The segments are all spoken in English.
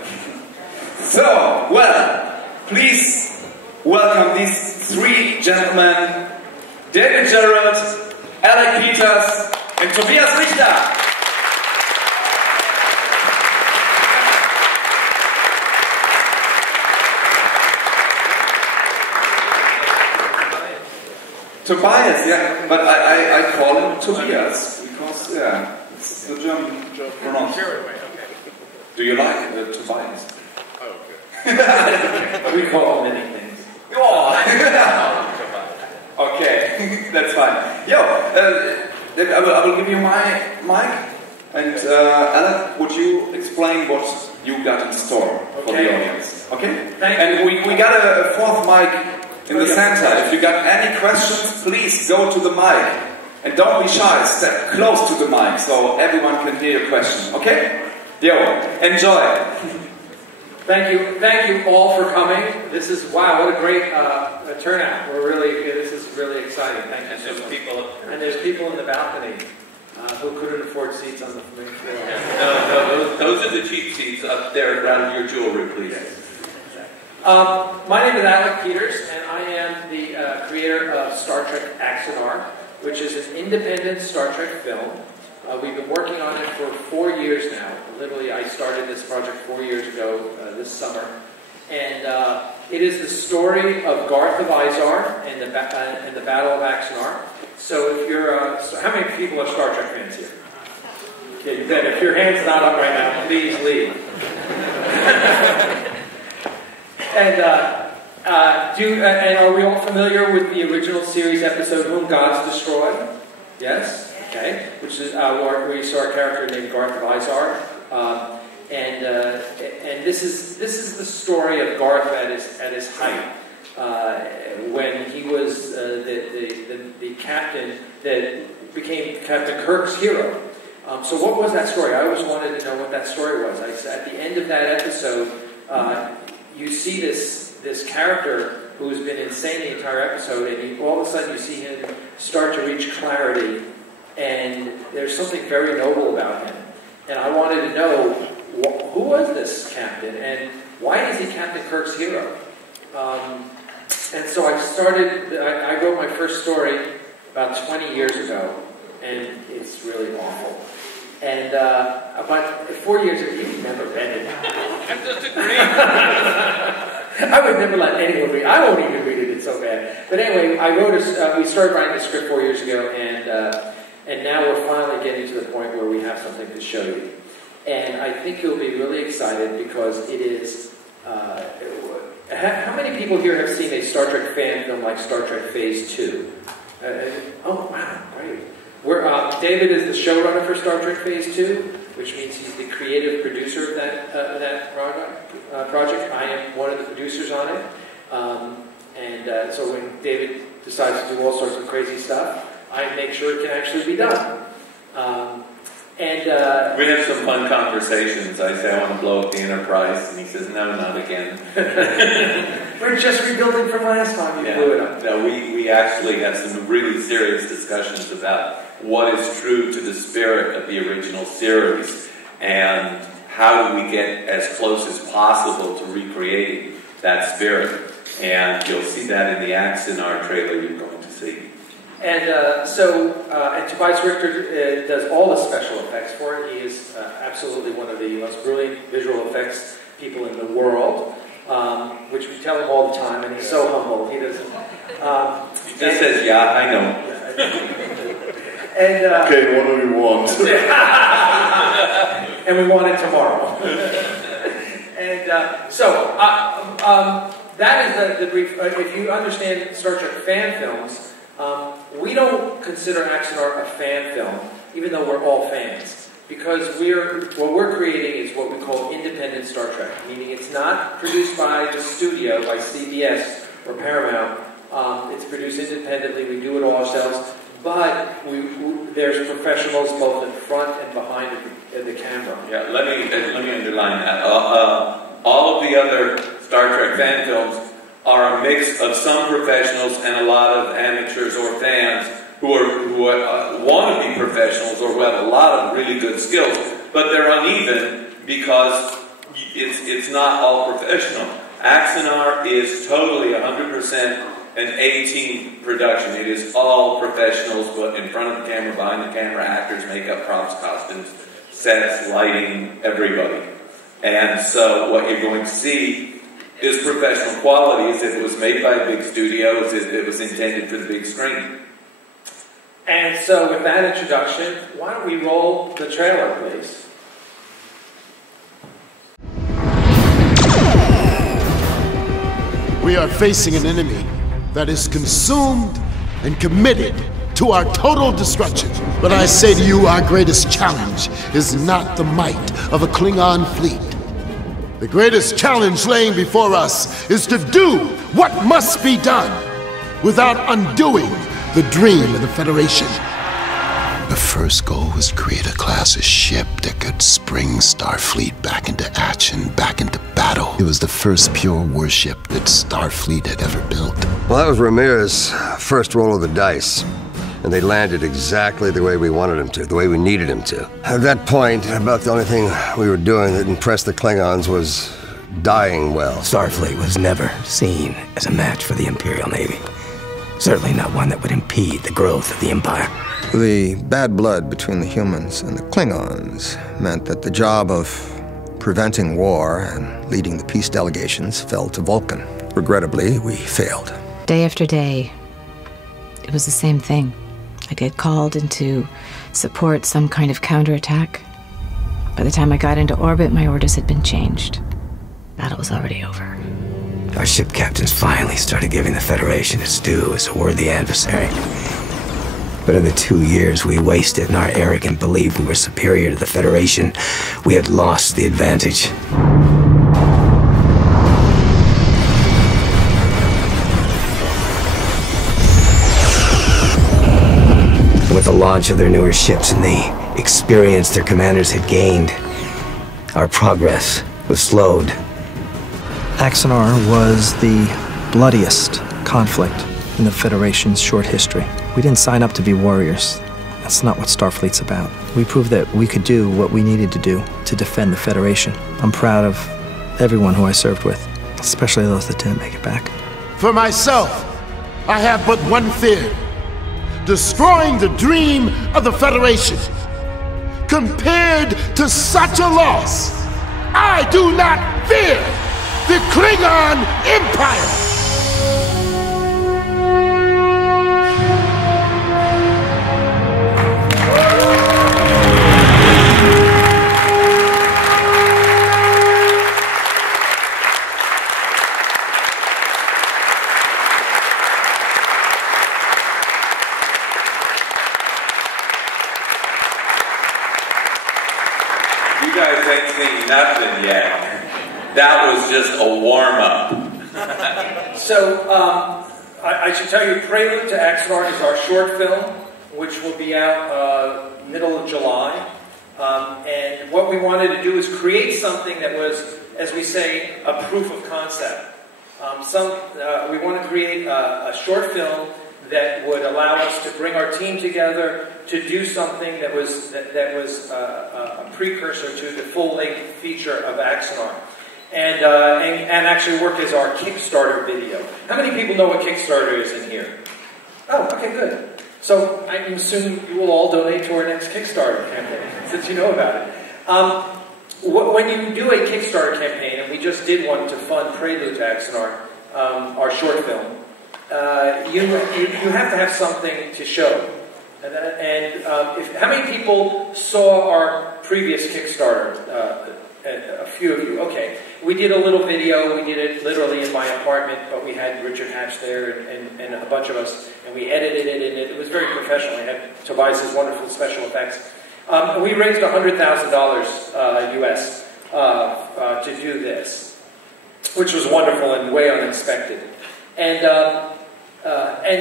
So, well, please welcome these three gentlemen, David Gerrold, Alec and Tobias Richter. Tobias, yeah, but I call him Tobias because, yeah, it's the German pronunciation. Do you like Tobias? Oh, okay. We call him many things. Oh. Okay, that's fine. Yo, I will give you my mic, and Alec, would you explain what you got in store for the audience? Okay? Thank you. And we got a fourth mic in the center. If you got any questions, please go to the mic. And don't be shy, step close to the mic so everyone can hear your question. Okay? Yo, enjoy. Thank you all for coming. This is, wow, what a great turnout. This is really exciting. Thank you so much. And there's people in the balcony who couldn't afford seats on the main floor. No, those are the cheap seats up there around your jewelry, please. My name is Alec Peters, and I am the creator of Star Trek Axanar, which is an independent Star Trek film. We've been working on it for 4 years now. Literally, I started this project 4 years ago this summer. And it is the story of Garth of Axanar and the Battle of Axanar. So if you're... how many people are Star Trek fans here? Okay, you bet. If your hand's not up right now, please leave. And are we all familiar with the original series episode, Whom Gods Destroy? Yes? Okay. Which is where you saw a character named Garth of Axanar. And this is the story of Garth at his height. When he was the captain that became Captain Kirk's hero. So what was that story? I always wanted to know what that story was. At the end of that episode, you see this character who's been insane the entire episode, and all of a sudden you see him start to reach clarity, and there's something very noble about him. And I wanted to know, who was this captain, and why is he Captain Kirk's hero? And so I wrote my first story about 20 years ago, and it's really awful. And about 4 years ago, you've never read it. I'm just agreeing. I would never let anyone read it. I won't even read it, it's so bad. But anyway, we started writing the script 4 years ago, and now we're finally getting to the point where we have something to show you. And I think you'll be really excited because it is... how many people here have seen a Star Trek fan film like Star Trek Phase 2? Oh, wow, great. David is the showrunner for Star Trek Phase 2, which means he's the creative producer of that project. I am one of the producers on it. So when David decides to do all sorts of crazy stuff, I make sure it can actually be done. We have some fun conversations. I say, I want to blow up the Enterprise, and he says, no, not again. We're just rebuilding from last time you blew it up. No, we actually have some really serious discussions about what is true to the spirit of the original series, and how do we get as close as possible to recreating that spirit. And you'll see that in the Axanar trailer you're going to see. And and Tobias Richter does all the special effects for it. He is absolutely one of the most brilliant visual effects people in the world, which we tell him all the time, and he's so humble. He doesn't... he just says, yeah, I know. And, okay, what do we want? And we want it tomorrow. And that is the brief... if you understand Star Trek fan films, we don't consider Axanar a fan film, even though we're all fans. Because what we're creating is what we call independent Star Trek, meaning it's not produced by the studio, by CBS or Paramount. It's produced independently, we do it all ourselves, but there's professionals both in front and behind the camera. Yeah, let me underline that. All of the other Star Trek fan films are a mix of some professionals and a lot of amateurs or fans who want to be professionals or who have a lot of really good skills, but they're uneven because it's not all professional. Axanar is totally 100% an A-team production. It is all professionals, but in front of the camera, behind the camera, actors, makeup, props, costumes, sets, lighting, everybody. And so what you're going to see is professional qualities. If it was made by a big studio, it was intended for the big screen. And so with that introduction, why don't we roll the trailer, please? We are facing an enemy that is consumed and committed to our total destruction. But I say to you, our greatest challenge is not the might of a Klingon fleet. The greatest challenge laying before us is to do what must be done without undoing the dream of the Federation. The first goal was to create a class of ship that could spring Starfleet back into action, back into battle. It was the first pure warship that Starfleet had ever built. Well, that was Ramirez's first roll of the dice. And they landed exactly the way we wanted them to, the way we needed them to. At that point, about the only thing we were doing that impressed the Klingons was dying well. Starfleet was never seen as a match for the Imperial Navy. Certainly not one that would impede the growth of the Empire. The bad blood between the humans and the Klingons meant that the job of preventing war and leading the peace delegations fell to Vulcan. Regrettably, we failed. Day after day, it was the same thing. I'd get called in to support some kind of counterattack. By the time I got into orbit, my orders had been changed. Battle was already over. Our ship captains finally started giving the Federation its due as a worthy adversary. But in the 2 years we wasted in our arrogant belief we were superior to the Federation, we had lost the advantage. With the launch of their newer ships and the experience their commanders had gained, our progress was slowed. Axanar was the bloodiest conflict in the Federation's short history. We didn't sign up to be warriors. That's not what Starfleet's about. We proved that we could do what we needed to do to defend the Federation. I'm proud of everyone who I served with, especially those that didn't make it back. For myself, I have but one fear: destroying the dream of the Federation. Compared to such a loss, I do not fear the Klingon Empire! You guys ain't seen nothing yet. That was just a warm-up. So, I should tell you, Prelude to Axanar is our short film, which will be out middle of July. And what we wanted to do is create something that was, as we say, a proof of concept. We want to create a short film that would allow us to bring our team together to do something that was a precursor to the full-length feature of Axanar. And actually work as our Kickstarter video. How many people know what Kickstarter is in here? Oh, okay, good. So I assume you will all donate to our next Kickstarter campaign, since you know about it. When you do a Kickstarter campaign, and we just did one to fund Prelude to Axanar, our short film, you have to have something to show. How many people saw our previous Kickstarter? A few of you. Okay. We did a little video. We did it literally in my apartment, but we had Richard Hatch there and a bunch of us, and we edited it, and it was very professional. We had Tobias' wonderful special effects. We raised $100,000 US to do this, which was wonderful and way unexpected. And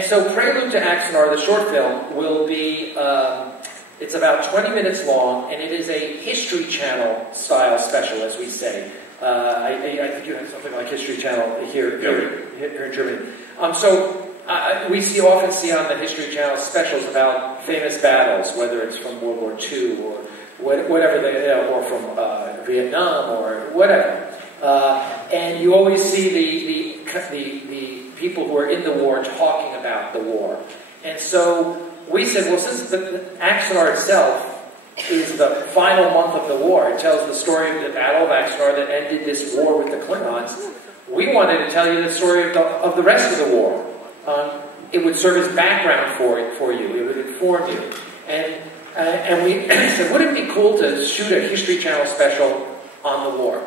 so Prelude to Axanar, the short film, will be... it's about 20 minutes long, and it is a History Channel style special, as we say. I think you have something like History Channel here in Germany. We often see on the History Channel specials about famous battles, whether it's from World War II or whatever or from Vietnam or whatever. And you always see the people who are in the war talking about the war. And so we said, well, since the Axanar itself is the final month of the war, it tells the story of the Battle of Axanar that ended this war with the Klingons, we wanted to tell you the story of the rest of the war. It would serve as background for you. It would inform you. And we said, wouldn't it be cool to shoot a History Channel special on the war?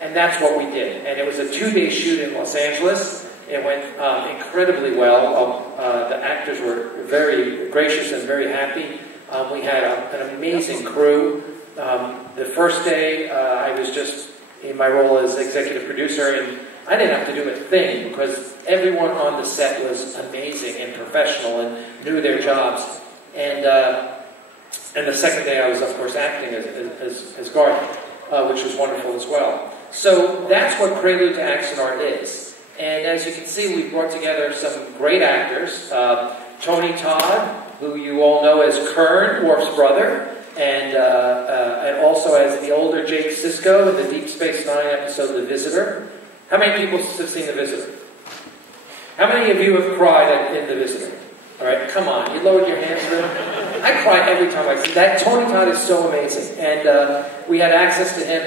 And that's what we did. And it was a 2-day shoot in Los Angeles. It went incredibly well. The actors were very gracious and very happy. We had an amazing crew. The first day, I was just in my role as executive producer, and I didn't have to do a thing because everyone on the set was amazing and professional and knew their jobs. And the second day, I was, of course, acting as Garth, which was wonderful as well. So that's what Prelude to Axanar is. And as you can see, we brought together some great actors. Tony Todd, who you all know as Kern, Worf's brother, and also as the older Jake Sisko in the Deep Space Nine episode The Visitor. How many people have seen The Visitor? How many of you have cried in The Visitor? All right, come on. You lowered your hands for it. I cry every time I see that. Tony Todd is so amazing. And we had access to him,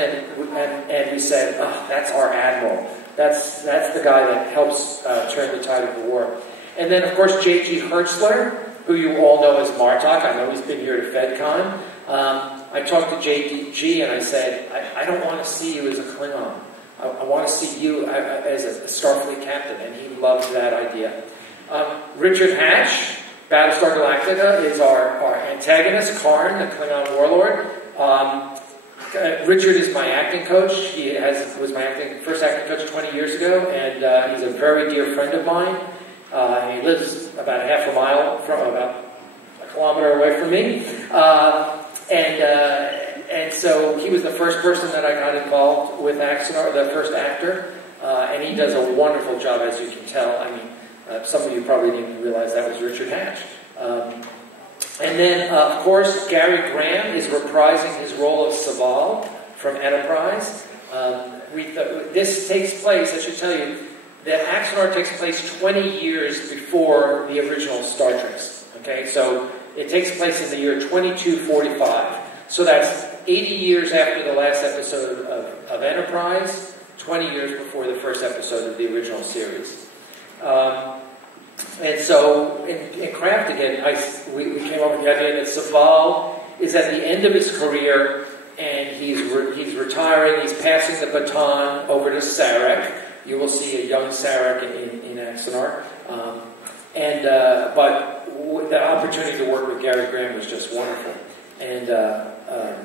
and we said, oh, that's our admiral. That's the guy that helps turn the tide of the war. And then, of course, J.G. Hertzler, who you all know as Martok. I know he's been here to FedCon. I talked to J.G. and I said, I don't want to see you as a Klingon. I want to see you as a Starfleet captain. And he loved that idea. Richard Hatch, Battlestar Galactica, is our antagonist, Karn, the Klingon warlord. Richard is my acting coach. He was my first acting coach 20 years ago, and he's a very dear friend of mine. He lives about half a mile about a kilometer away from me. And so he was the first person that I got involved with Axanar, the first actor. And he does a wonderful job, as you can tell. I mean, some of you probably didn't even realize that was Richard Hatch. And then, of course, Gary Graham is reprising his role of Saval from Enterprise. This takes place, I should tell you, that Axanar takes place 20 years before the original Star Treks. Okay, so it takes place in the year 2245. So that's 80 years after the last episode of Enterprise, 20 years before the first episode of the original series. And so in Craft again, we came up with the idea that Saval is at the end of his career, and he's retiring. He's passing the baton over to Sarek. You will see a young Sarek in Axanar. But the opportunity to work with Gary Graham was just wonderful. And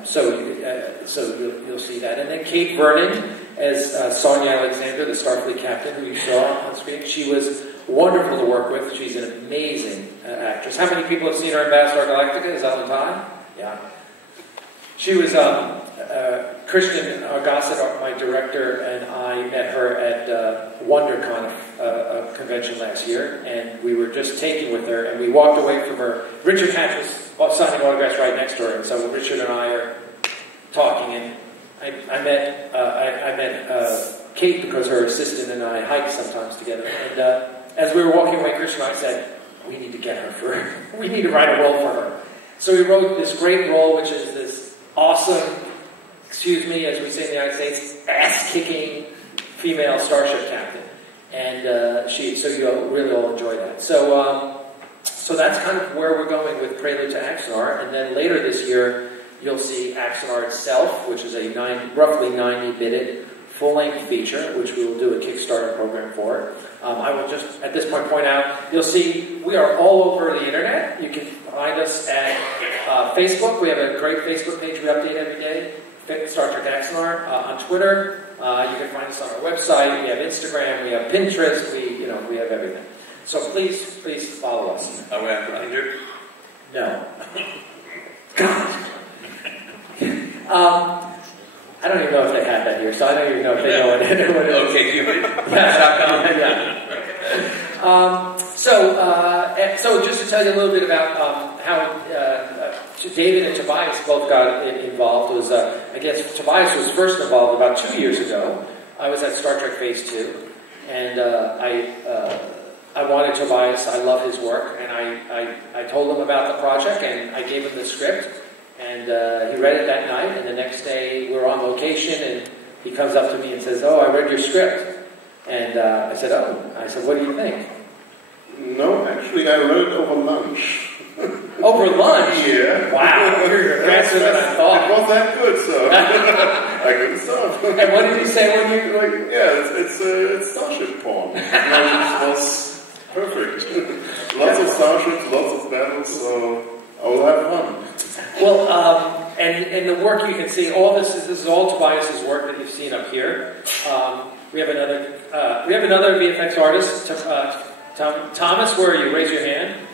so you'll see that. And then Kate Vernon as Sonia Alexander, the Starfleet captain who you saw on screen. She was wonderful to work with. She's an amazing actress. How many people have seen her in Battlestar Galactica? Is that on time? Yeah. She was Christian Gossett, my director, and I met her at WonderCon, a convention last year, and we were just taking with her, and we walked away from her. Richard Hatch was signing autographs right next to her, and so Richard and I are talking, and I met Kate because her assistant and I hike sometimes together, and as we were walking away, Christian and I said, we need to get her we need to write a role for her. So we wrote this great role, which is this awesome, excuse me, as we say in the United States, ass-kicking female starship captain. And so you'll really all enjoy that. So that's kind of where we're going with Prelude to Axanar. And then later this year, you'll see Axanar itself, which is a roughly 90-minute full-length feature, which we will do a Kickstarter program for. I will just, at this point, point out, you'll see we are all over the internet. You can find us at Facebook. We have a great Facebook page we update every day, Star Trek Axanar. On Twitter, you can find us on our website. We have Instagram. We have Pinterest. We have everything. So please follow us. Are we on Grindr? No. I don't even know if they have that here, so I don't even know if they know what it is. Okay, So just to tell you a little bit about how David and Tobias both got involved was, I guess Tobias was first involved about 2 years ago. I was at Star Trek Phase 2, and I wanted Tobias. I love his work, and I told him about the project, and I gave him the script, and he read it that night, and the next day we were on location, and he comes up to me and says, "Oh, I read your script." And I said, "Oh." I said, "What do you think?" No, actually I read it over lunch. Over lunch? Yeah. Wow, you're faster than I thought. It was that good, so I couldn't stop. And what did he say when you... Yeah, it's starship porn. It was perfect. Lots of starships, lots of battles, so I will have fun. Well, and the work you can see, all this is all Tobias's work that you've seen up here. We have another VFX artist, Thomas. Where are you? Raise your hand.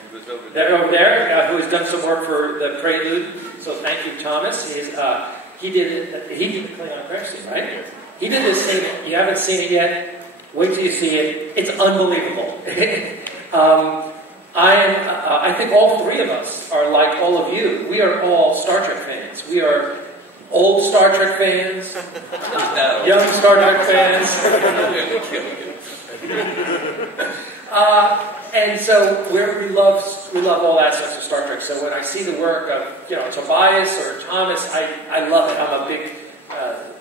Over there, who has done some work for the Prelude. So thank you, Thomas. He did the Klingon crash scene, right? He did this thing. You haven't seen it yet. Wait till you see it. It's unbelievable. I think all three of us are like all of you. We are all Star Trek fans. We are old Star Trek fans, young Star Trek fans. And so we love all aspects of Star Trek. So when I see the work of Tobias or Thomas, I love it. I'm a big,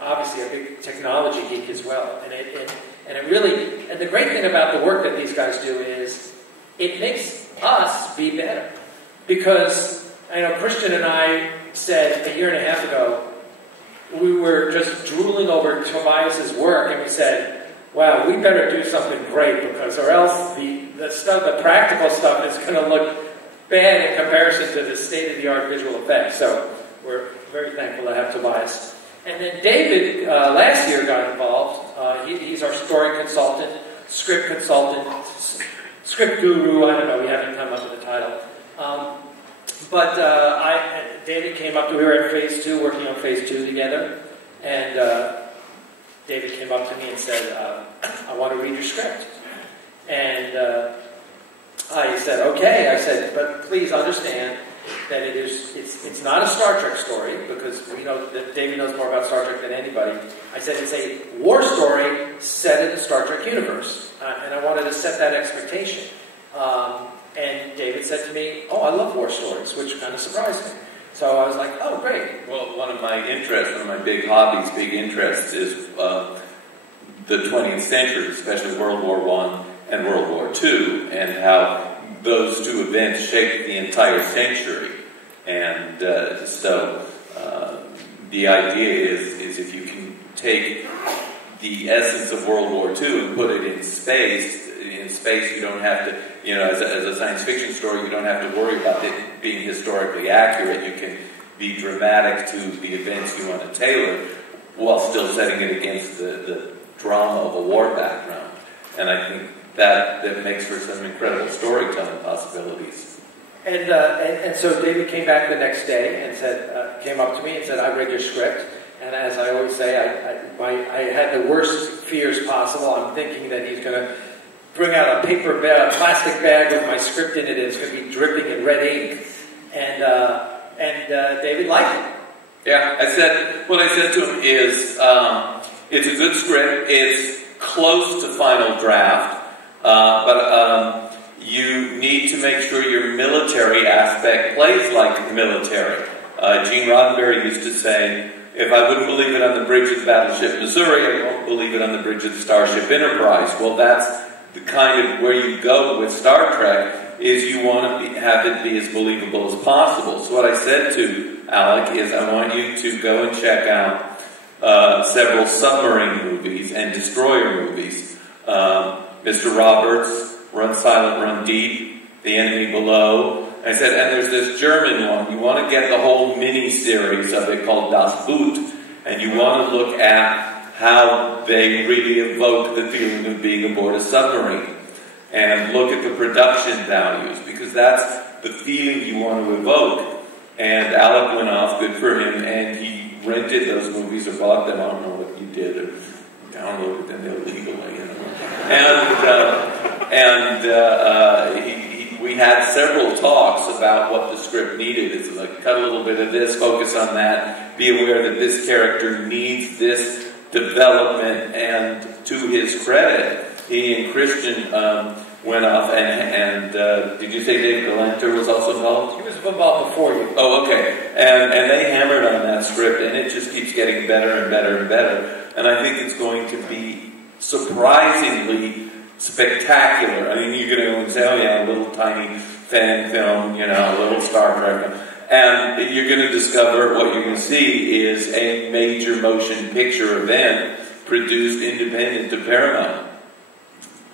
obviously a big technology geek as well. And it really, and the great thing about the work that these guys do is it makes us be better. Because I know Christian and I said a year and a half ago, we were just drooling over Tobias's work, and we said, wow, we better do something great, because or else the practical stuff is going to look bad in comparison to the state-of-the-art visual effects. So we're very thankful to have Tobias. And then David last year got involved. He's our story consultant, script consultant, script guru. I don't know. We haven't come up with a title. David came up to. We were at Phase 2, working on Phase 2 together, and David came up to me and said, I want to read your script. And I said, okay. I said, but please understand that it's not a Star Trek story, because we know that David knows more about Star Trek than anybody. I said it's a war story set in the Star Trek universe. And I wanted to set that expectation. And David said to me, oh, I love war stories, which kind of surprised me. So I was like, oh, great. Well, one of my big hobbies, big interests, is the 20th century, especially World War I and World War II, and how those two events shaped the entire century. And so the idea is if you can take the essence of World War II and put it in space you don't have to, as a science fiction story, you don't have to worry about it being historically accurate. You can be dramatic to the events you want to tailor while still setting it against the drama of a war background. And I think that makes for some incredible storytelling possibilities. And so David came back the next day and said, came up to me and said, I read your script. And as I always say, I had the worst fears possible. I'm thinking that he's going to bring out a paper bag, a plastic bag with my script in it, and it's going to be dripping in red ink. And David liked it. Yeah, what I said to him is, it's a good script. It's close to final draft, but you need to make sure your military aspect plays like military. Gene Roddenberry used to say, if I wouldn't believe it on the bridge of the battleship Missouri, I won't believe it on the bridge of the Starship Enterprise. Well, that's the kind of where you go with Star Trek, is you want to have it be as believable as possible. So what I said to Alec is, I want you to go and check out several submarine movies and destroyer movies. Mr. Roberts, Run Silent, Run Deep, The Enemy Below. I said, and there's this German one. You want to get the whole mini-series of it called Das Boot, and you want to look at how they really evoke the feeling of being aboard a submarine. And look at the production values, because that's the feeling you want to evoke. And Alec went off, good for him, and he rented those movies or bought them. I don't know what you did, or downloaded them illegally. We had several talks about what the script needed. It's like, cut a little bit of this, focus on that, be aware that this character needs this development, and to his credit, he and Christian went off and did you say Dave Galanter was also involved? He was involved before you. Oh, okay. And they hammered on that script, and it just keeps getting better and better and better. And I think it's going to be surprisingly spectacular. I mean, you're going to go and say, oh yeah, a little tiny fan film, you know, a little Star Trek. And you're going to discover what you're going to see is a major motion picture event produced independent to Paramount.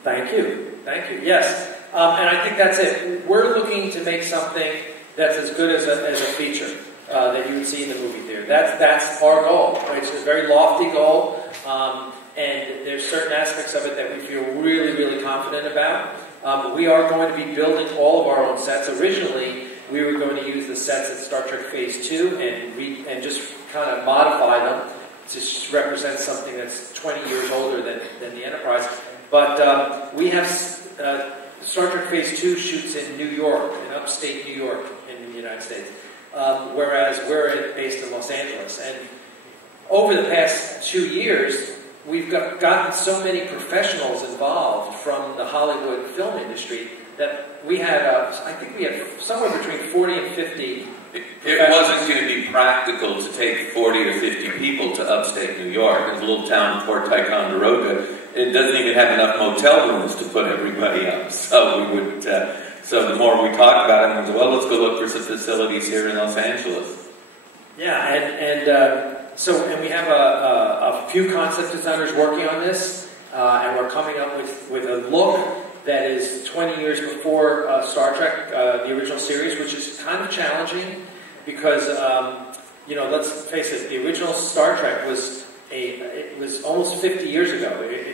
Thank you. Thank you. Yes. And I think that's it. We're looking to make something that's as good as a feature that you would see in the movie theater. That's our goal. Right? It's a very lofty goal. And there's certain aspects of it that we feel really, really confident about. We are going to be building all of our own sets. Originally, we were going to use the sets at Star Trek Phase 2 and just kind of modify them to represent something that's 20 years older than the Enterprise. But we have Star Trek Phase 2 shoots in New York, in upstate New York in the United States, whereas we're based in Los Angeles. And over the past 2 years, we've gotten so many professionals involved from the Hollywood film industry that we had, I think we had somewhere between 40 and 50. It wasn't going to be practical to take 40 or 50 people to upstate New York. There's a little town, Fort Ticonderoga. It doesn't even have enough motel rooms to put everybody up. So we would. So the more we talk about it, we go, well, let's go look for some facilities here in Los Angeles. Yeah, and we have a few concept designers working on this, and we're coming up with a look that is 20 years before Star Trek, the original series, which is kind of challenging because, let's face it, the original Star Trek was almost 50 years ago.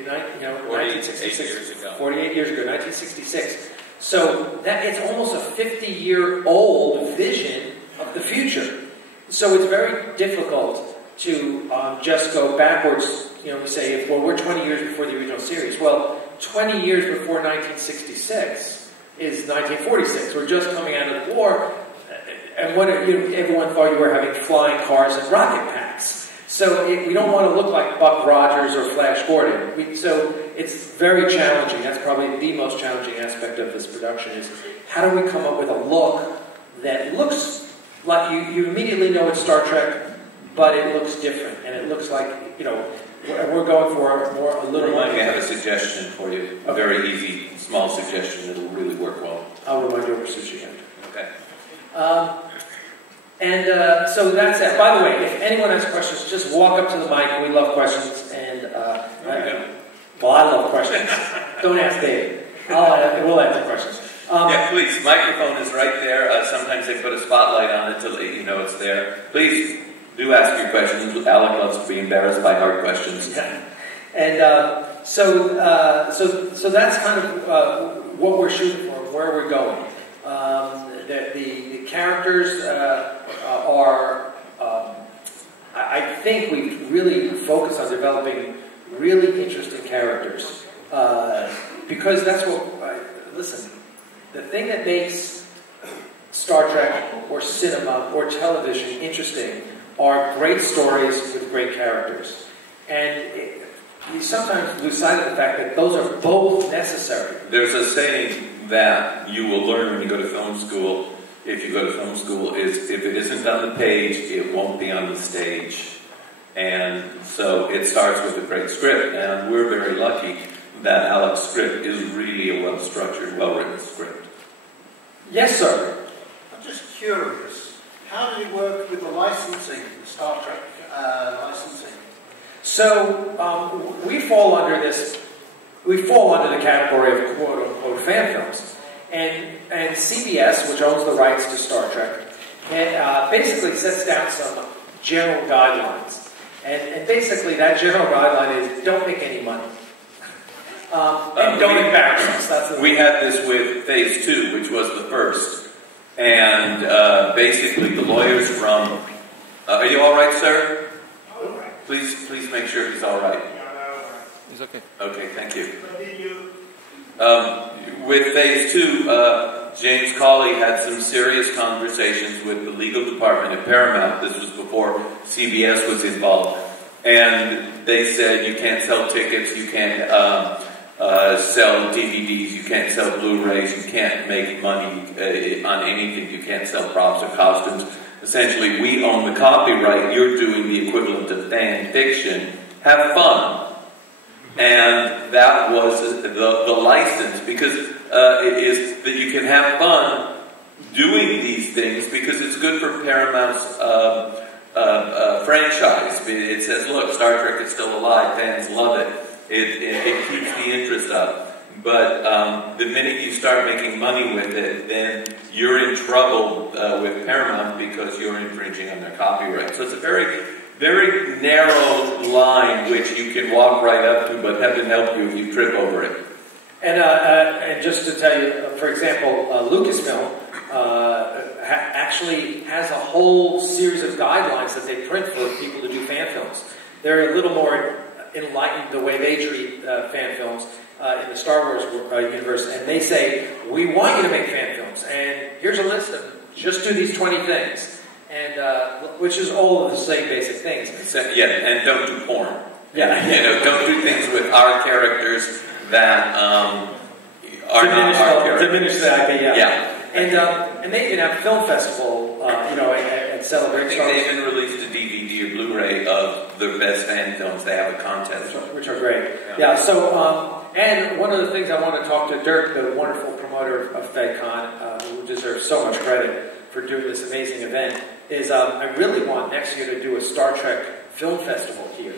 1966, 48 years ago, 1966. So it's almost a 50-year-old vision of the future. So it's very difficult to just go backwards. We say, we're 20 years before the original series. Well, 20 years before 1966 is 1946. We're just coming out of the war, and everyone thought you were having flying cars and rocket packs. So we don't want to look like Buck Rogers or Flash Gordon. So it's very challenging. That's probably the most challenging aspect of this production is how do we come up with a look that looks like you immediately know it's Star Trek, but it looks different, and it looks like, we're going for a little more. I have a suggestion for you. A very easy, small suggestion that'll really work well. I'll remind you of sushi. Okay. So that's it. By the way, if anyone has questions, just walk up to the mic. We love questions. And I love questions. Don't ask Dave. We'll answer questions. Yeah, please. Microphone is right there. Sometimes they put a spotlight on it to let you know it's there. Please do ask your questions. Alec loves to be embarrassed by hard questions. Yeah. And so that's kind of what we're shooting for, where we're going. The characters are, I think we've really focused on developing really interesting characters. Because that's listen, the thing that makes Star Trek or cinema or television interesting are great stories with great characters. And you sometimes lose sight of the fact that those are both necessary. There's a saying that you will learn when you go to film school, if you go to film school, is if it isn't on the page, it won't be on the stage. And so it starts with a great script, and we're very lucky that Alec's script is really a well-structured, well-written script. Yes, sir. I'm just curious. How did it work with the licensing, the Star Trek licensing? So we fall under the category of quote-unquote fan films. And CBS, which owns the rights to Star Trek, basically sets down some general guidelines. And basically that general guideline is don't make any money. And don't embarrass us. We had this with Phase 2, which was the first. And basically the lawyers from... are you all right, sir? All right. Please make sure he's all right. He's okay. Okay, thank you. With Phase 2, James Cawley had some serious conversations with the legal department at Paramount. This was before CBS was involved. And they said you can't sell tickets, you can't sell DVDs, you can't sell Blu-rays, you can't make money on anything, you can't sell props or costumes. Essentially, we own the copyright, you're doing the equivalent of fan fiction, have fun. And that was the license, because it is that you can have fun doing these things because it's good for Paramount's franchise. It says, look, Star Trek is still alive, fans love it. It keeps the interest up. But the minute you start making money with it, then you're in trouble with Paramount because you're infringing on their copyright. So it's a very, very narrow line which you can walk right up to, but heaven help you if you trip over it. And just to tell you, for example, Lucasfilm actually has a whole series of guidelines that they print for people to do fan films. They're a little more enlightened the way they treat fan films in the Star Wars universe, and they say, we want you to make fan films, and here's a list of just do these 20 things, and which is all of the same basic things. Yeah, and don't do porn. Yeah. You know, don't do things with our characters that are not our characters. Diminish the idea. Yeah. And they even have film festival, at Celebrate. They even released a DVD or Blu-ray of the best fan films. They have a contest, which are great. Yeah. So, and one of the things I want to talk to Dirk, the wonderful promoter of FedCon, who deserves so much credit for doing this amazing event, is I really want next year to do a Star Trek film festival here,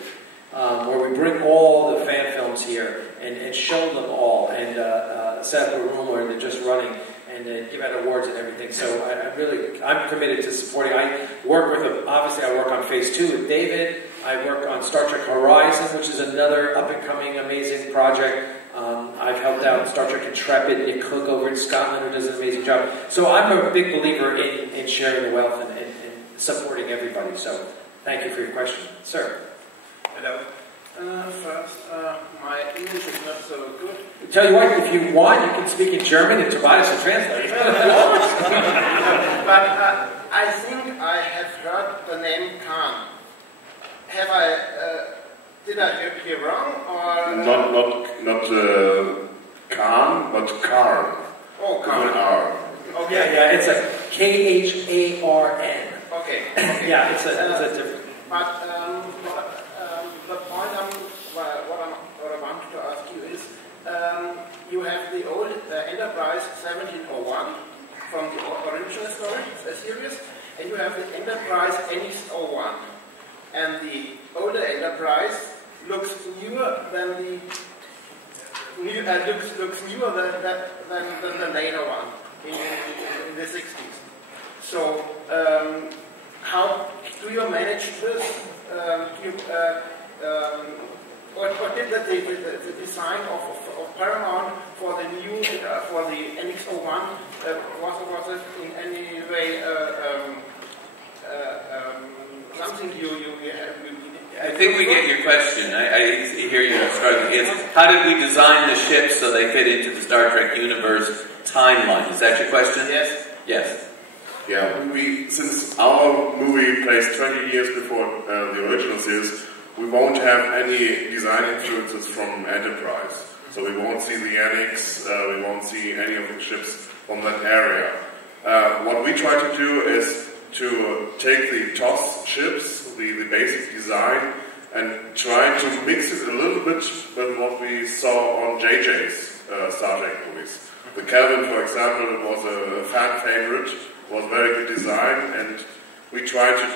where we bring all the fan films here and show them all, and set up a room where they're just running, and give out awards and everything. So I'm committed to supporting. I work with, obviously I work on Phase 2 with David. I work on Star Trek Horizon, which is another up-and-coming amazing project. I've helped out Star Trek Intrepid, Nick Cook over in Scotland, who does an amazing job. So I'm a big believer in sharing the wealth and supporting everybody. So thank you for your question. Sir. Hello. First, my English is not so good. Tell you what, if you want, you can speak in German and Tobias will translate. But I think I have heard the name Khan. Did I hear wrong, or Not Khan, but Karn. Oh, Karn. Okay. Yeah, it's a K-H-A-R-N. Okay. Yeah, it's a different. But the point what I wanted to ask you is, you have the old Enterprise 1701 from the original story, the series, and you have the Enterprise NX-01. And the older Enterprise looks newer than the later one in the 60s. So how do you manage this? What did the design of Paramount for the new for the NX-01 was it in any way something you I think we get your question. I hear you struggling. It's how did we design the ships so they fit into the Star Trek universe timeline? Is that your question? Yes. Yes. Yeah, since our movie plays 20 years before the original series, we won't have any design influences from Enterprise. So we won't see the Annex, we won't see any of the ships from that area. What we try to do is to take the TOS ships, the basic design, and try to mix it a little bit with what we saw on JJ's Star Trek movies. The Kelvin, for example, was a fan favorite, was very good design, and we tried to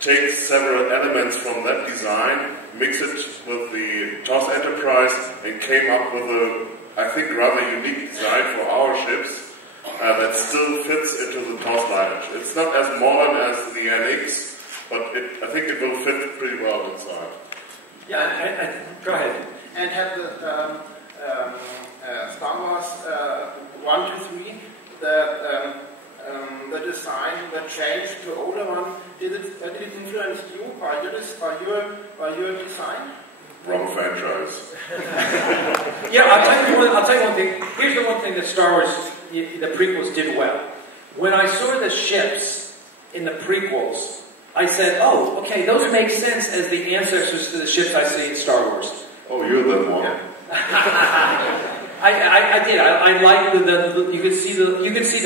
take several elements from that design, mix it with the TOS Enterprise, and came up with a, I think, rather unique design for our ships that still fits into the TOS lineage. It's not as modern as the NX, but I think it will fit pretty well inside. Yeah, go ahead. And have the Star Wars 1 to 3, the design, the change to older one, did it influence you by your design? Wrong franchise. Yeah, I'll tell you one thing. Here's the one thing that Star Wars, the prequels did well. When I saw the ships in the prequels, I said, oh, okay, those make sense as the ancestors to the ships I see in Star Wars. Oh, you're that one. Yeah. I did. I like the you could see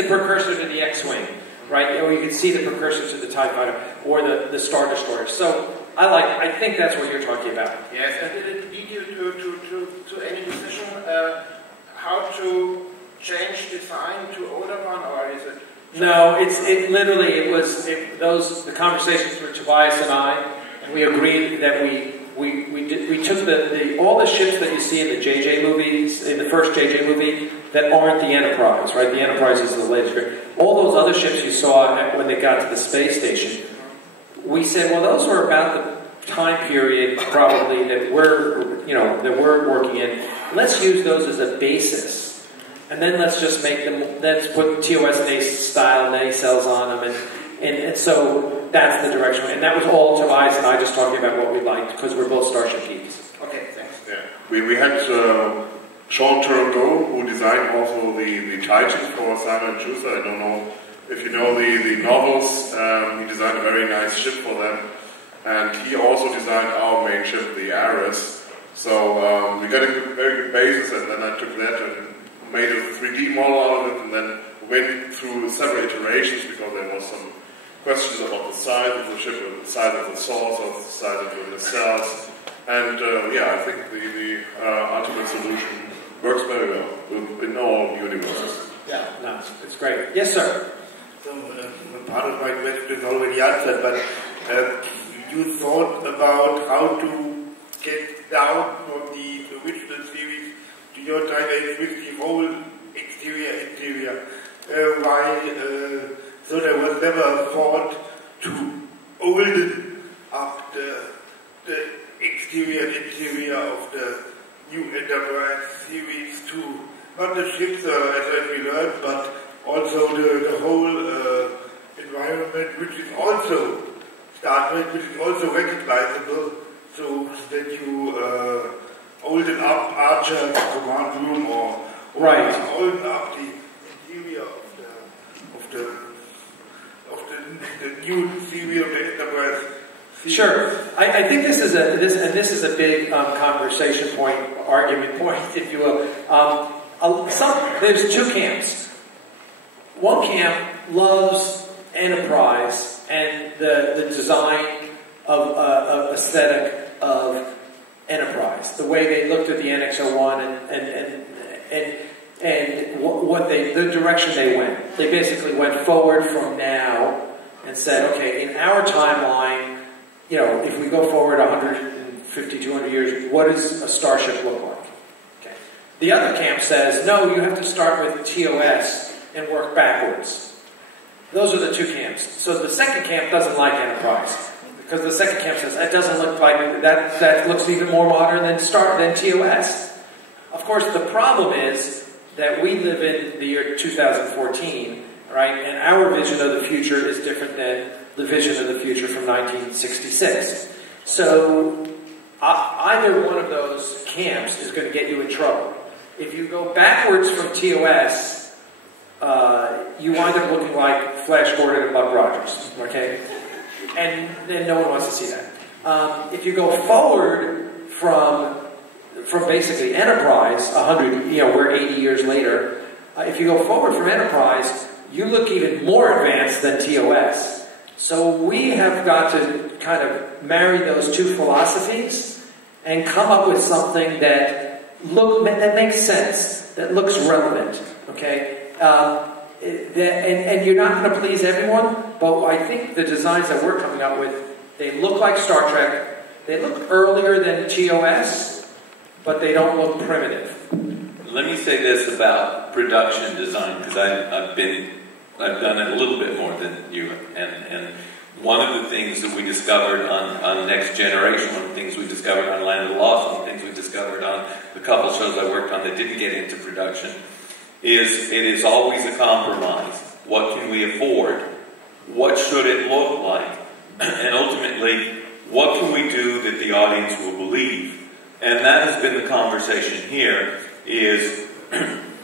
the precursor to the X-wing, right? Or you could see the precursor to the TIE Fighter or the Star Destroyer. So I think that's what you're talking about. Yes, and did it lead you to any decision how to change design to older one, or is it? No, it was the conversations with Tobias and I, and we agreed that we took all the ships that you see in the JJ movies, in the first JJ movie, that aren't the Enterprise, right? The Enterprise is the latest. All those other ships you saw when they got to the space station, we said, well, those were about the time period probably that we're working in. Let's use those as a basis. And then let's just let's put TOS style nacelles on them, and so that's the direction. And that was all Tobias and I just talking about what we liked, because we're both Starship geeks. Okay, thanks. Yeah. We had Sean Turgot, who designed also the Titan for Simon & Schuster. I don't know if you know the novels. He designed a very nice ship for them. And he also designed our main ship, the Ares. So we got a very good basis, and then I took that and made a 3D model out of it, and then went through several iterations because there was some questions about the size of the ship, the size of the source, or the size of the nacelles. And I think the ultimate solution works very well in all universes. Yeah, no, it's great. Yes, sir. So part of my question is already answered, but you thought about how to get down from the original series to your time with the whole interior. So there was never a thought to olden up the interior of the new Enterprise series to not the ships as we learned, but also the whole environment, which is also Star Trek, which is also recognizable, so that you olden up Archer's command room or right. Olden up the interior of the new series of the Enterprise. Sure. I think this is a big conversation point, argument point, if you will. There's two camps. One camp loves Enterprise and the design of aesthetic of Enterprise, the way they looked at the NX-01 and the direction they went. They basically went forward from now and said, okay, in our timeline, if we go forward 150, 200 years, what does a starship look like? Okay. The other camp says, no, you have to start with TOS and work backwards. Those are the two camps. So the second camp doesn't like Enterprise, because the second camp says, that doesn't look like, that looks even more modern than TOS. Of course, the problem is that we live in the year 2014, right? And our vision of the future is different than the vision of the future from 1966. So either one of those camps is going to get you in trouble. If you go backwards from TOS, you wind up looking like Flash Gordon and Buck Rogers, okay? And then no one wants to see that. If you go forward from basically Enterprise, we're 80 years later. If you go forward from Enterprise, you look even more advanced than TOS. So we have got to kind of marry those two philosophies and come up with something that makes sense, that looks relevant. Okay, and you're not going to please everyone, but I think the designs that we're coming up with, they look like Star Trek. They look earlier than TOS, but they don't look primitive. Let me say this about production design, because I've done it a little bit more than you, and one of the things that we discovered on Next Generation, one of the things we discovered on Land of the Lost, one of the things we discovered on the couple shows I worked on that didn't get into production, is it is always a compromise. What can we afford? What should it look like? And ultimately, what can we do that the audience will believe? And that has been the conversation here, is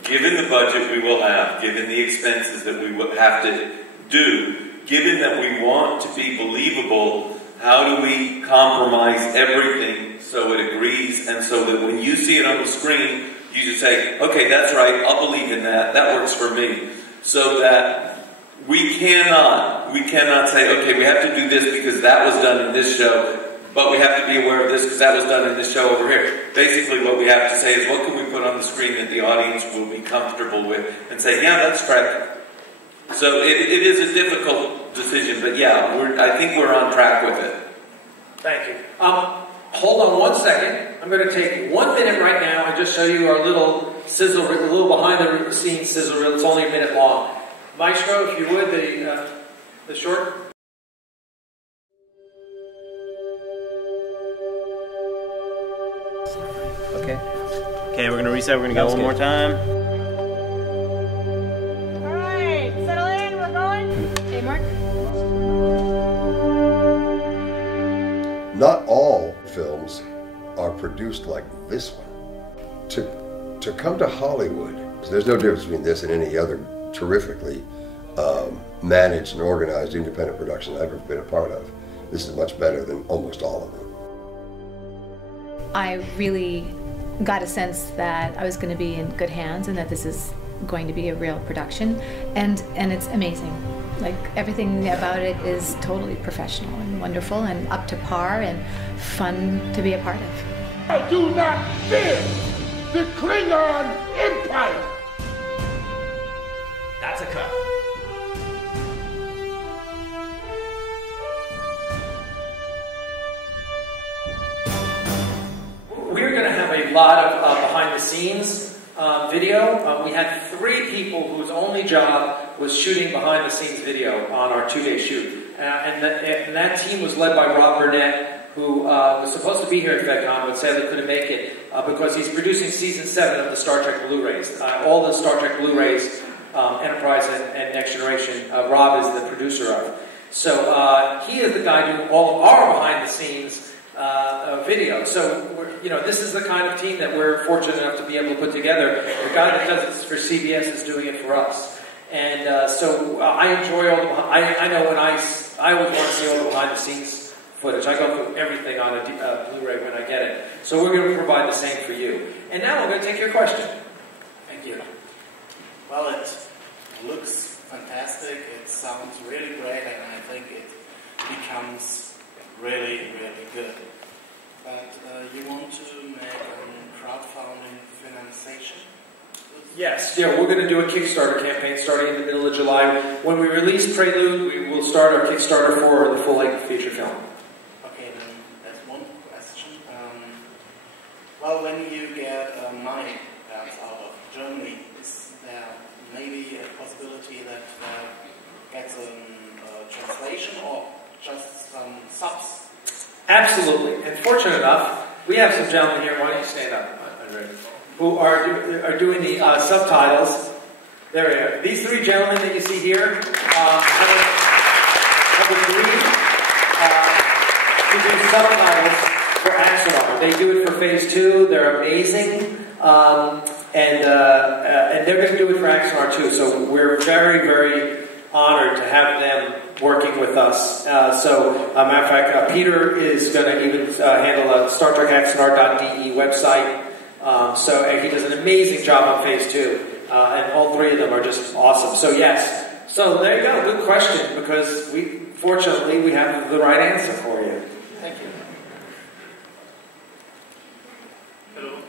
given the budget we will have, given the expenses that we will have to do given that we want to be believable, how do we compromise everything so it agrees, and so that when you see it on the screen, you just say, okay, that's right, I'll believe in that, that works for me. So that we cannot say, okay, we have to do this because that was done in this show, but we have to be aware of this because that was done in this show over here. Basically what we have to say is, what can we put on the screen that the audience will be comfortable with, and say, yeah, that's correct. So it is a difficult decision, but yeah, I think we're on track with it. Thank you. Hold on 1 second. I'm going to take 1 minute right now and just show you our little sizzle reel, a little behind the scenes sizzle reel. It's only a minute long. Maestro, if you would, the short. Okay. Okay, we're going to reset. We're going to go one more time. All right, settle in. We're going. Hey, Mark. Not all films are produced like this one. To come to Hollywood, there's no difference between this and any other terrifically managed and organized independent production I've ever been a part of. This is much better than almost all of them. I really got a sense that I was going to be in good hands and that this is going to be a real production, and it's amazing. Like, everything about it is totally professional and wonderful and up to par and fun to be a part of. I do not fear the Klingon Empire! That's a cut. We're going to have a lot of behind-the-scenes video. We had 3 people whose only job was shooting behind-the-scenes video on our 2-day shoot. And that team was led by Rob Burnett, who was supposed to be here at FedCon, but sadly couldn't make it because he's producing Season 7 of the Star Trek Blu-rays. All the Star Trek Blu-rays, Enterprise and Next Generation, Rob is the producer of. So he is the guy doing all of our behind-the-scenes video. So this is the kind of team that we're fortunate enough to be able to put together. The guy that does this for CBS is doing it for us. And so I enjoy all the I know when I always want to see all the behind-the-scenes footage. I go through everything on a Blu-ray when I get it. So we're going to provide the same for you. And now we're going to take your question. Thank you. Well, it looks fantastic. It sounds really great, and I think it becomes really, really good. But you want to make a crowdfunding financiation? Yes, we're going to do a Kickstarter campaign starting in the middle of July. When we release Prelude, we will start our Kickstarter for the full-length feature film. Okay, then that's one question. Well, when you get money out of Germany, is there maybe a possibility that gets a translation or just some subs? Absolutely. And fortunate enough, we have some gentlemen here. Why don't you stand up, Andre? Who are doing the subtitles. There we are. These 3 gentlemen that you see here have agreed to do subtitles for Axanar. They do it for Phase 2. They're amazing. And they're going to do it for Axanar too. So we're very, very honored to have them working with us. Matter of fact, Peter is going to even handle a StarTrekAxanar.de website. So he does an amazing job on Phase 2. And all 3 of them are just awesome. So yes. So there you go. Good question, because fortunately we have the right answer for you. Thank you. Hello.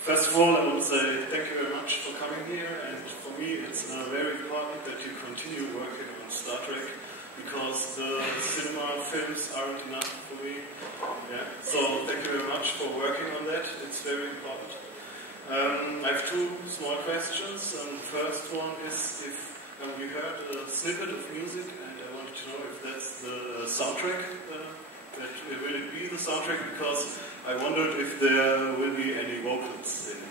First of all, I would say thank you very much for coming here, and for me it's very important that you continue working on Star Trek, because the cinema films aren't enough for me. Yeah. So thank you very much for working on that. It's very important. I have 2 small questions. The first one is if we heard a snippet of music, and I wanted to know if that's the soundtrack. Will it be the soundtrack? Because I wondered if there will be any vocals in it.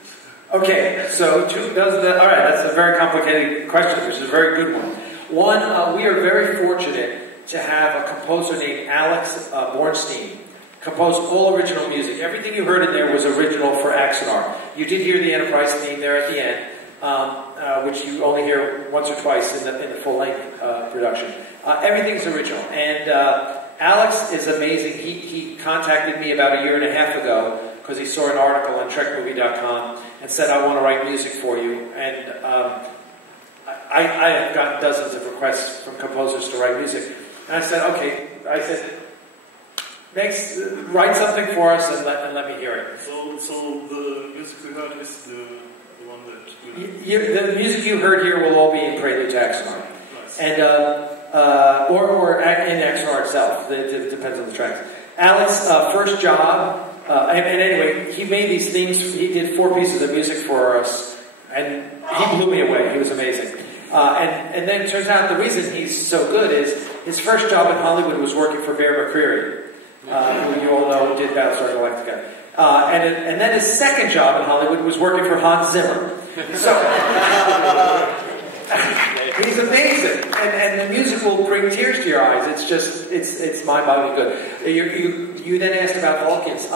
Okay, so all right, that's a very complicated question, which is a very good one. One, we are very fortunate to have a composer named Alec Bornstein composed all original music. Everything you heard in there was original for Axanar. You did hear the Enterprise theme there at the end, which you only hear once or twice in the full-length production. Everything's original. And Alex is amazing. He contacted me about a year and a half ago because he saw an article on TrekMovie.com and said, I want to write music for you. And I have gotten dozens of requests from composers to write music. And I said, okay. I said, write something for us and let me hear it. So the music we heard is the one that... The music you heard here will all be in Prelude to Axanar. Nice. And, or in Axanar itself. It depends on the tracks. Alec's first job, and anyway, he made these themes. He did 4 pieces of music for us, and he blew me away. He was amazing. And then it turns out the reason he's so good is his first job in Hollywood was working for Bear McCreary, who you all know did Battlestar Galactica. And then his second job in Hollywood was working for Hans Zimmer. So he's amazing, and the music will bring tears to your eyes. It's just, it's mind-boggling good. You then asked about Vulcans.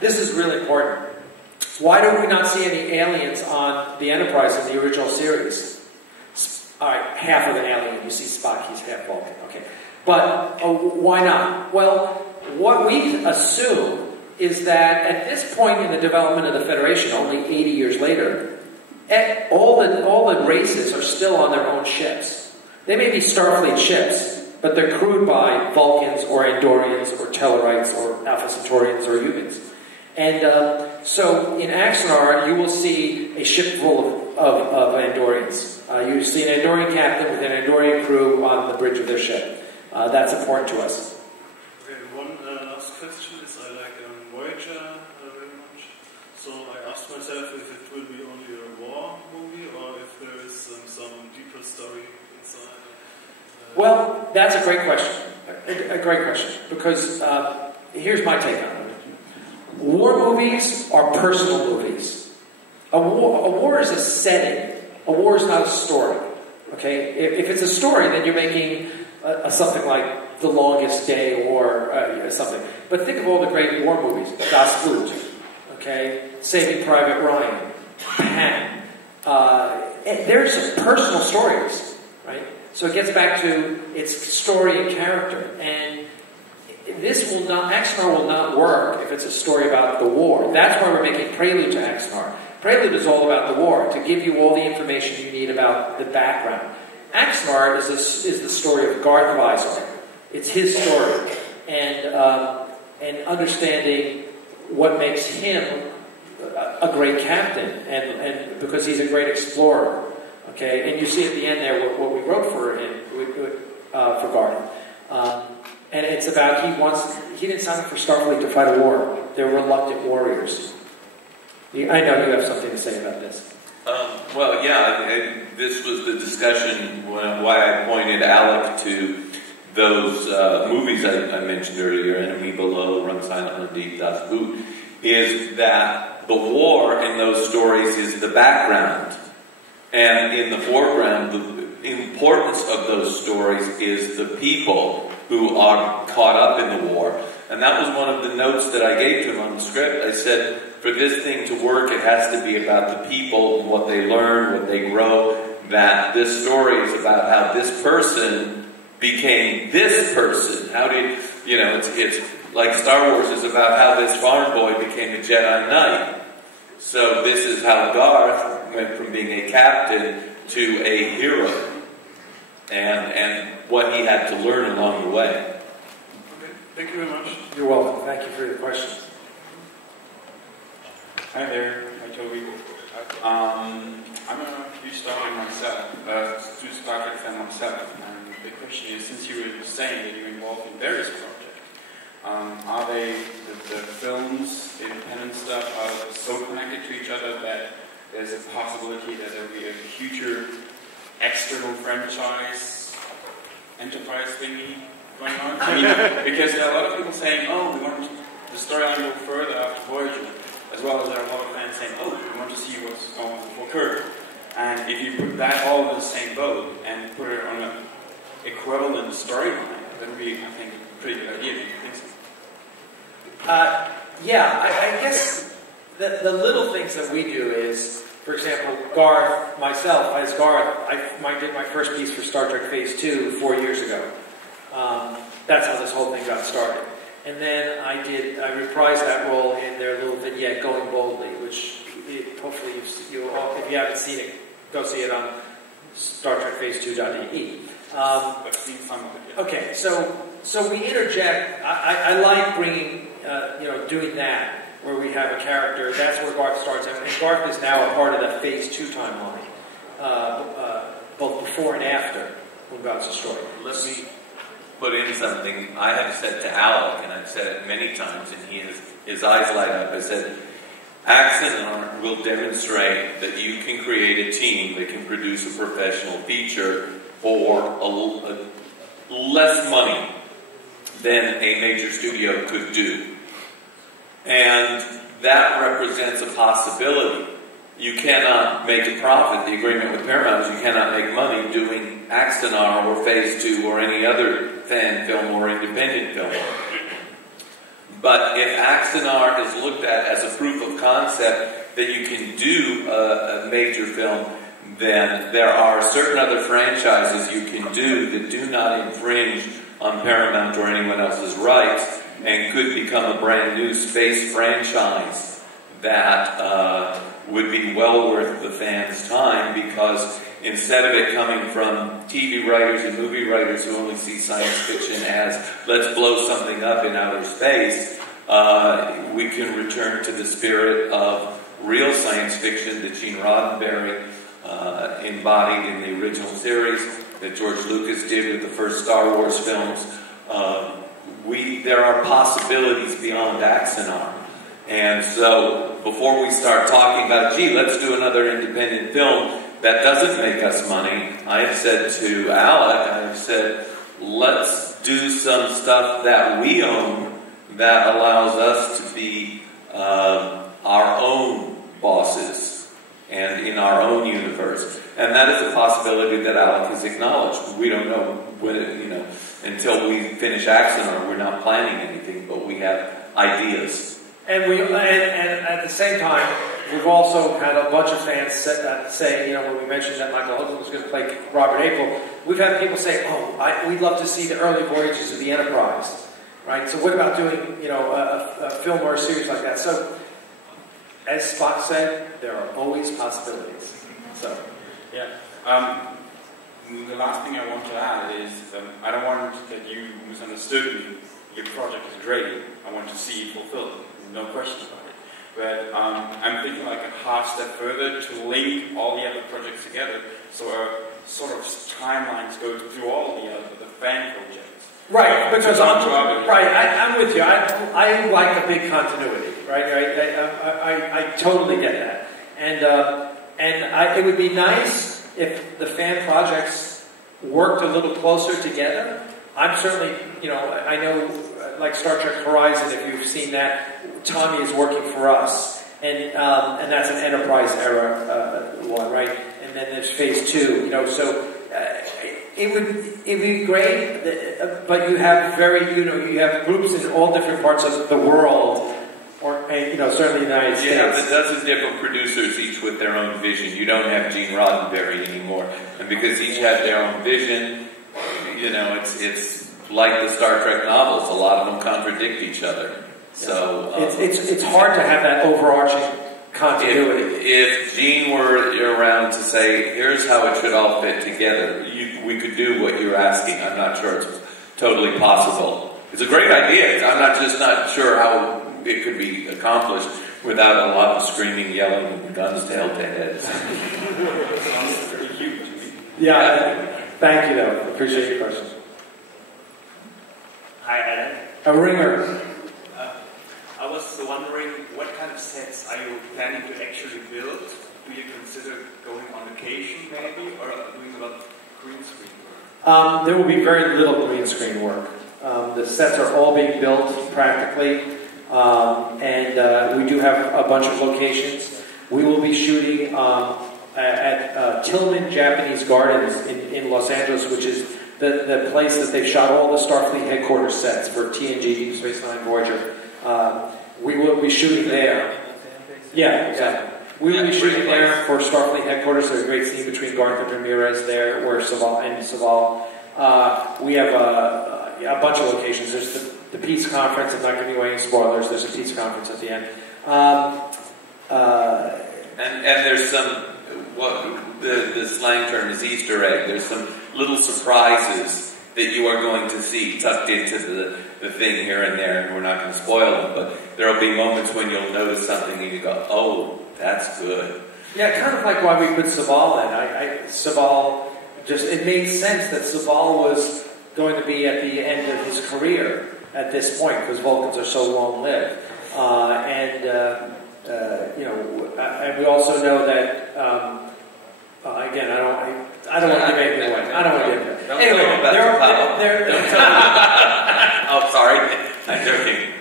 This is really important. Why do we not see any aliens on the Enterprise in the original series? All right, half of an alien. You see Spock, he's half Vulcan. Okay, but why not? Well, what we assume is that at this point in the development of the Federation, only 80 years later, all the races are still on their own ships. They may be Starfleet ships, but they're crewed by Vulcans or Andorians or Tellarites or Alpha Centaurians or humans. And so in Axanar, you will see a ship full of Andorians. You see an Andorian captain with an Andorian crew on the bridge of their ship. That's important to us. Okay, one last question is I like Voyager very much. So I asked myself if it will be only a war movie or if there is some deeper story inside. Well, that's a great question. A great question. Because here's my take on it. War movies are personal movies. A war is a setting. A war is not a story. Okay? If it's a story, then you're making something like The Longest Day or something. But think of all the great war movies. Das Boot. Okay? Saving Private Ryan. Pan. There's personal stories. Right? So it gets back to its story and character. And Axanar will not work if it's a story about the war. That's why we're making Prelude to Axanar. Prelude is all about the war, to give you all the information you need about the background. Axanar is the story of Garth of Axanar. It's his story. And understanding what makes him a great captain, and because he's a great explorer. Okay, and you see at the end there what we wrote for him, for Garth. And it's about he didn't sign up for Starfleet to fight a war. They're reluctant warriors. I know you have something to say about this. Well, yeah, this was the discussion why I pointed Alec to those movies I mentioned earlier, Enemy Below, Run Silent, Run Deep, Das Boot, is that the war in those stories is the background. And in the foreground, the importance of those stories is the people who are caught up in the war. And that was one of the notes that I gave to him on the script. I said, for this thing to work, it has to be about the people, what they learn, what they grow, that this story is about how this person became this person. How did, it's like Star Wars is about how this farm boy became a Jedi Knight. So this is how Garth went from being a captain to a hero. And what he had to learn along the way. Okay, thank you very much. You're welcome. Thank you for your questions. Hi there, hi Toby. I'm a huge Star Trek fan myself, and the question is, since you were saying that you're involved in various projects, are they, the films, the independent stuff, are so connected to each other that there's a possibility that there will be a future external franchise, enterprise thingy going on? I mean, because there are a lot of people saying, oh, we want the storyline to go further after Voyager. As well as there are a lot of fans saying, oh, we want to see what's going on before Kirk. And if you put that all in the same boat and put it on an equivalent storyline, that would be, I think, a pretty good idea. Do you think so? Yeah, I guess the little things that we do is, for example, Garth, myself, as Garth, I did my first piece for Star Trek Phase 2 4 years ago. That's how this whole thing got started. And then I reprised that role in their little vignette, Going Boldly, which hopefully if you haven't seen it, go see it on StarTrekPhase2.de. I've seen some of it. Yeah. Okay, so we interject. I like bringing, doing that, where we have a character. That's where Garth starts, and Garth is now a part of the Phase 2 timeline, both before and after when God's destroyed. Let me put in something I have said to Alec, and I've said it many times, and his eyes light up. I said, Axanar will demonstrate that you can create a team that can produce a professional feature for less money than a major studio could do. And that represents a possibility. You cannot make a profit. The agreement with Paramount is you cannot make money doing Axanar or Phase 2 or any other fan film or independent film. But if Axanar is looked at as a proof of concept that you can do a major film, then there are certain other franchises you can do that do not infringe on Paramount or anyone else's rights and could become a brand new space franchise that would be well worth the fans' time, because instead of it coming from TV writers and movie writers who only see science fiction as let's blow something up in outer space, we can return to the spirit of real science fiction that Gene Roddenberry embodied in the original series, that George Lucas did with the first Star Wars films. There are possibilities beyond Axanar. And so, before we start talking about, gee, let's do another independent film that doesn't make us money, I have said to Alec, I have said, let's do some stuff that we own that allows us to be our own bosses and in our own universe. And that is a possibility that Alec has acknowledged. We don't know when until we finish Axanar, we're not planning anything, but we have ideas. And at the same time, we've also had a bunch of fans say, when we mentioned that Michael Hudson was going to play Robert April, we've had people say, we'd love to see the early voyages of the Enterprise, right? So what about doing, a film or a series like that? So, as Spock said, there are always possibilities. So, yeah. The last thing I want to add is, I don't want that you misunderstood me. Your project is great. I want to see it fulfilled. No question about it. But I'm thinking like a half step further to link all the other projects together, so sort of timelines go through all the fan projects. Right, because I'm with you. I like a big continuity, right? I totally get that, and it would be nice if the fan projects worked a little closer together. I'm certainly, I know, like Star Trek Horizon, if you've seen that, Tommy is working for us, and that's an Enterprise era one, right? And then there's Phase 2, so it would be great, but you have you have groups in all different parts of the world, or certainly the United States. Yeah, the dozen different producers, each with their own vision. You don't have Gene Roddenberry anymore, and because each have their own vision, it's like the Star Trek novels. A lot of them contradict each other. So it's hard to have that overarching continuity. If Gene were around to say, here's how it should all fit together, we could do what you're asking. I'm not sure it's totally possible. It's a great idea. I'm not sure how it could be accomplished without a lot of screaming, yelling, and guns to held to heads. Sounds pretty huge to me. Yeah. Thank you, though. Appreciate your questions. Hi, Alec. A ringer. I was wondering, what kind of sets are you planning to actually build? Do you consider going on location, maybe, or doing a lot of green screen work? There will be very little green screen work. The sets are all being built practically, and we do have a bunch of locations. We will be shooting at Tillman Japanese Gardens in Los Angeles, which is the place that they've shot all the Starfleet headquarters sets for TNG, Deep Space Nine, Voyager. We will be shooting there. Yeah, exactly. We will be shooting there for Starfleet headquarters. There's a great scene between Garth and Ramirez there, where Saval. We have a bunch of locations. There's the peace conference. I'm not giving away any spoilers. There's a peace conference at the end. And there's some, the slang term is Easter egg. There's some little surprises that you are going to see tucked into the thing here and there, and we're not going to spoil them, but there will be moments when you'll notice something and you go, oh, that's good. Yeah, kind of like why we put Saval in. Saval, it made sense that Saval was going to be at the end of his career at this point, because Vulcans are so long-lived. And we also know that, again, I don't want to give anything away. I don't want to give it away. Anyway, oh, sorry. I'm joking.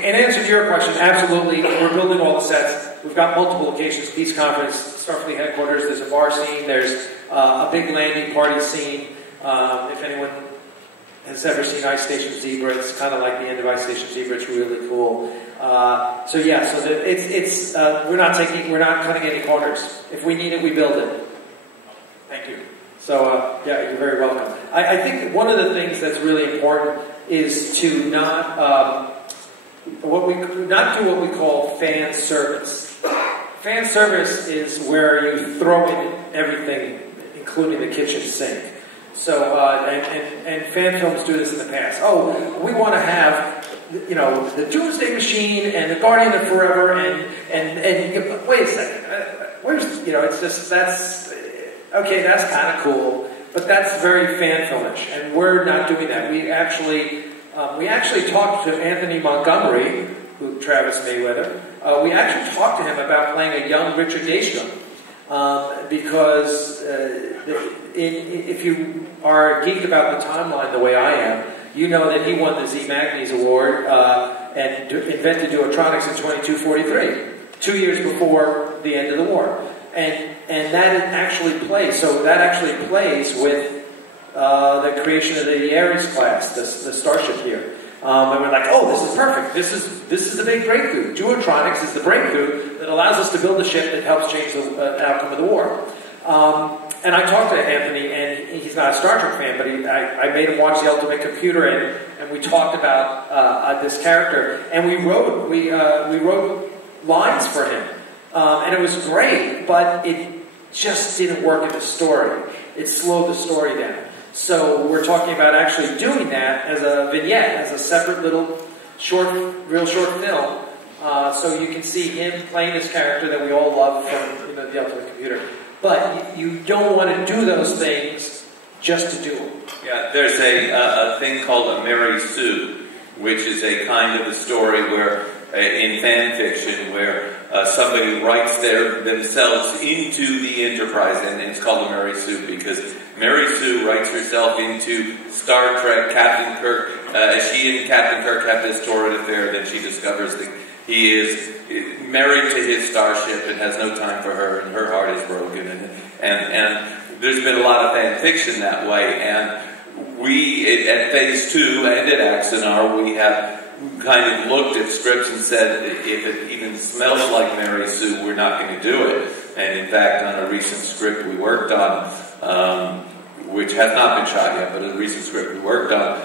In answer to your question, absolutely, we're building all the sets. We've got multiple locations, peace conference, Starfleet headquarters, there's a bar scene, there's a big landing party scene. If anyone has ever seen Ice Station Zebra, it's kind of like the end of Ice Station Zebra. It's really cool. We're not cutting any corners. If we need it, we build it. Thank you. So you're very welcome. I think one of the things that's really important is to not do what we call fan service. Fan service is where you throw in everything, including the kitchen sink. So, and fan films do this in the past. Oh, we want to have, the Doomsday Machine and the Guardian of Forever and wait a second, where's, it's just, that's kind of cool, but that's very fan filmish, and we're not doing that. We actually talked to Anthony Montgomery, who Travis Mayweather. We actually talked to him about playing a young Richard Daystrom. Because if you are geeked about the timeline the way I am, you know that he won the Z Magnes Award and invented Duotronics in 2243, 2 years before the end of the war. And that actually plays. So that actually plays with the creation of the Ares class, the starship here. And we're like, oh, this is perfect. This is the big breakthrough. Duotronics is the breakthrough that allows us to build a ship that helps change the outcome of the war. And I talked to Anthony, and he's not a Star Trek fan, but I made him watch The Ultimate Computer, and we talked about this character, and we wrote lines for him, and it was great, but it just didn't work in the story. It slowed the story down. So we're talking about actually doing that as a vignette, as a separate little real short film, so you can see him playing this character that we all love from The Ultimate Computer. But you don't want to do those things just to do them. Yeah, there's a thing called a Mary Sue, which is a kind of a story where, in fan fiction, where somebody writes themselves into the Enterprise, and it's called a Mary Sue because Mary Sue writes herself into Star Trek. Captain Kirk, she and Captain Kirk have this torrid affair, then she discovers that he is married to his starship and has no time for her, and her heart is broken. And there's been a lot of fan fiction that way. And we, at Phase 2 and at Axanar, we have kind of looked at scripts and said, if it even smells like Mary Sue, we're not going to do it. And in fact, on a recent script we worked on, which has not been shot yet, but a recent script we worked on,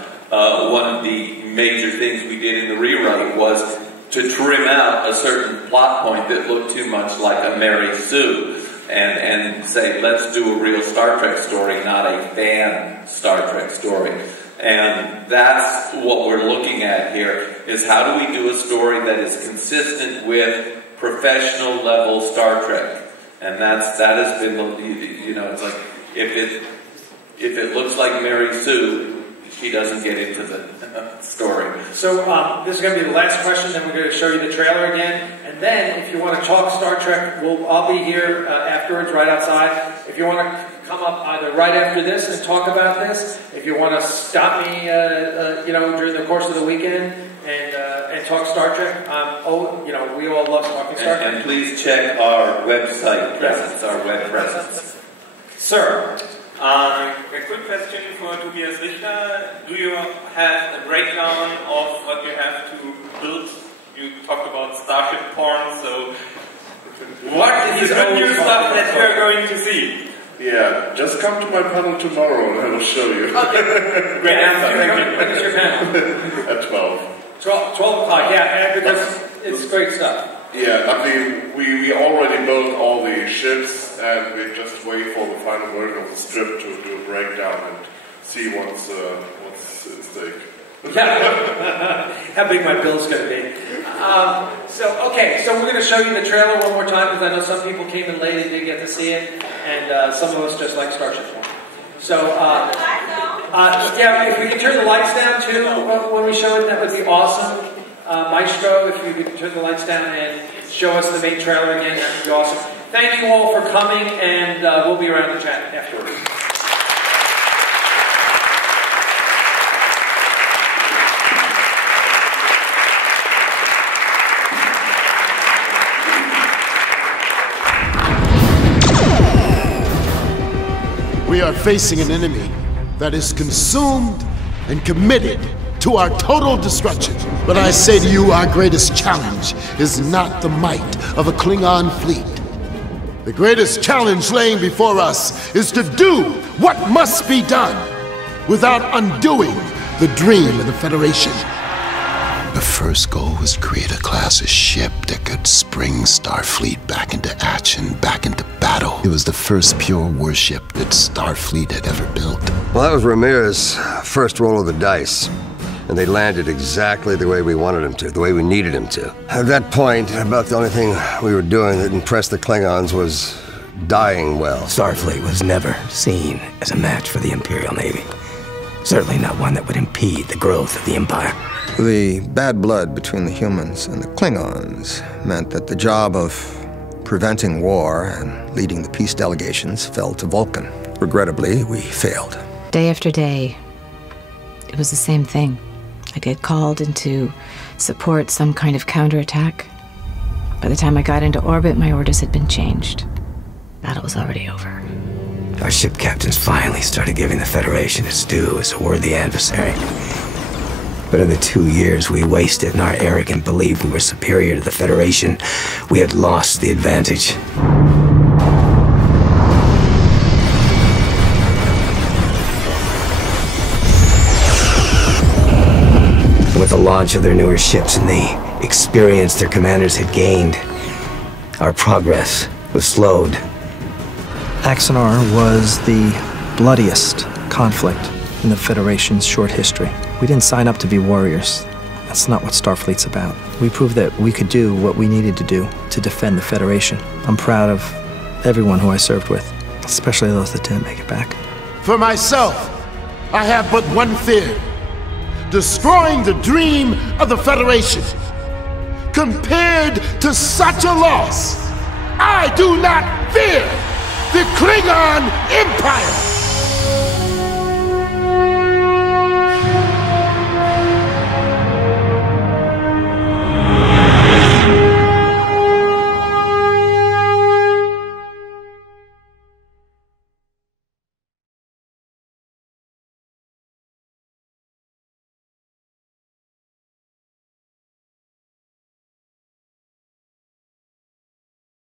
one of the major things we did in the rewrite was to trim out a certain plot point that looked too much like a Mary Sue, and say, let's do a real Star Trek story, not a fan Star Trek story. And that's what we're looking at here, is how do we do a story that is consistent with professional level Star Trek? And that has been, it's like, if it looks like Mary Sue, she doesn't get into the story. So this is going to be the last question, then we're going to show you the trailer again. And then, if you want to talk Star Trek, I'll be here afterwards, right outside. If you want to come up either right after this and talk about this, if you want to stop me, during the course of the weekend and talk Star Trek, we all love talking Star Trek. And please check our website presence, our web presence. Sir. A quick question for Tobias Richter. Do you have a breakdown of what you have to build you talked about starship porn, so what is the good new stuff that we're going to see? Yeah, just come to my panel tomorrow and I will show you. Okay. Great answer. When is your panel? At 12. 12 o'clock, yeah, because it's great stuff. Yeah, I mean, we already built all the ships and we just wait for the final version of the strip to do a breakdown and see what's at stake. Yeah, how big my bill's going to be. So we're going to show you the trailer one more time because I know some people came in late and didn't get to see it, and some of us just like Starship One. So, yeah, if we can turn the lights down too when we show it, that would be awesome. Maestro, if you could turn the lights down and show us the main trailer again, that would be awesome. Thank you all for coming, and we'll be around to chat afterwards. We are facing an enemy that is consumed and committed to our total destruction. But I say to you, our greatest challenge is not the might of a Klingon fleet. The greatest challenge laying before us is to do what must be done without undoing the dream of the Federation. The first goal was to create a class of ship that could spring Starfleet back into action, back into battle. It was the first pure warship that Starfleet had ever built. Well, that was Ramirez's first roll of the dice. And they landed exactly the way we wanted them to, the way we needed them to. At that point, about the only thing we were doing that impressed the Klingons was dying well. Starfleet was never seen as a match for the Imperial Navy. Certainly not one that would impede the growth of the Empire. The bad blood between the humans and the Klingons meant that the job of preventing war and leading the peace delegations fell to Vulcan. Regrettably, we failed. Day after day, it was the same thing. I'd get called in to support some kind of counterattack. By the time I got into orbit, my orders had been changed. Battle was already over. Our ship captains finally started giving the Federation its due as a worthy adversary. But in the 2 years we wasted in our arrogant belief we were superior to the Federation, we had lost the advantage. With the launch of their newer ships and the experience their commanders had gained, our progress was slowed. Axanar was the bloodiest conflict in the Federation's short history. We didn't sign up to be warriors. That's not what Starfleet's about. We proved that we could do what we needed to do to defend the Federation. I'm proud of everyone who I served with, especially those that didn't make it back. For myself, I have but one fear: destroying the dream of the Federation. Compared to such a loss, I do not fear the Klingon Empire!